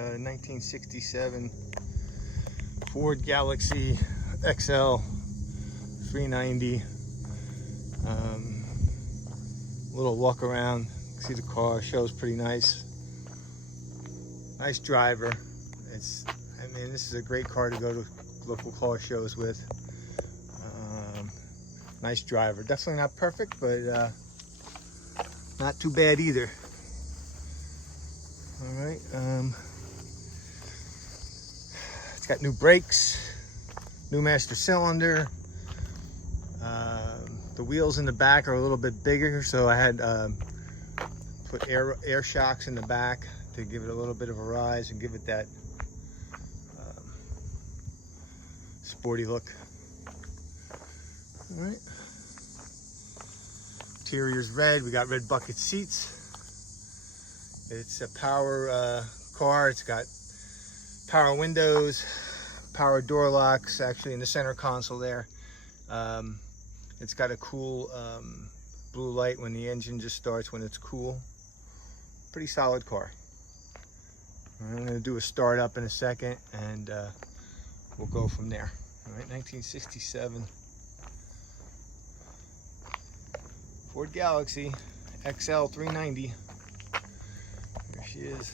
1967 Ford Galaxie XL 390. Little walk around, see the car, shows pretty nice. Nice driver. I mean, this is a great car to go to local car shows with. Nice driver. Definitely not perfect, but not too bad either. All right. It's got new brakes, new master cylinder. The wheels in the back are a little bit bigger, so I had put air shocks in the back to give it a little bit of a rise and give it that sporty look. All right. Interior's red. We got red bucket seats. It's a power car. It's got power windows, power door locks, actually in the center console there. It's got a cool blue light when the engine just starts when it's cool. Pretty solid car. I'm going to do a start up in a second and we'll go from there. All right, 1967 Ford Galaxie XL 390. There she is.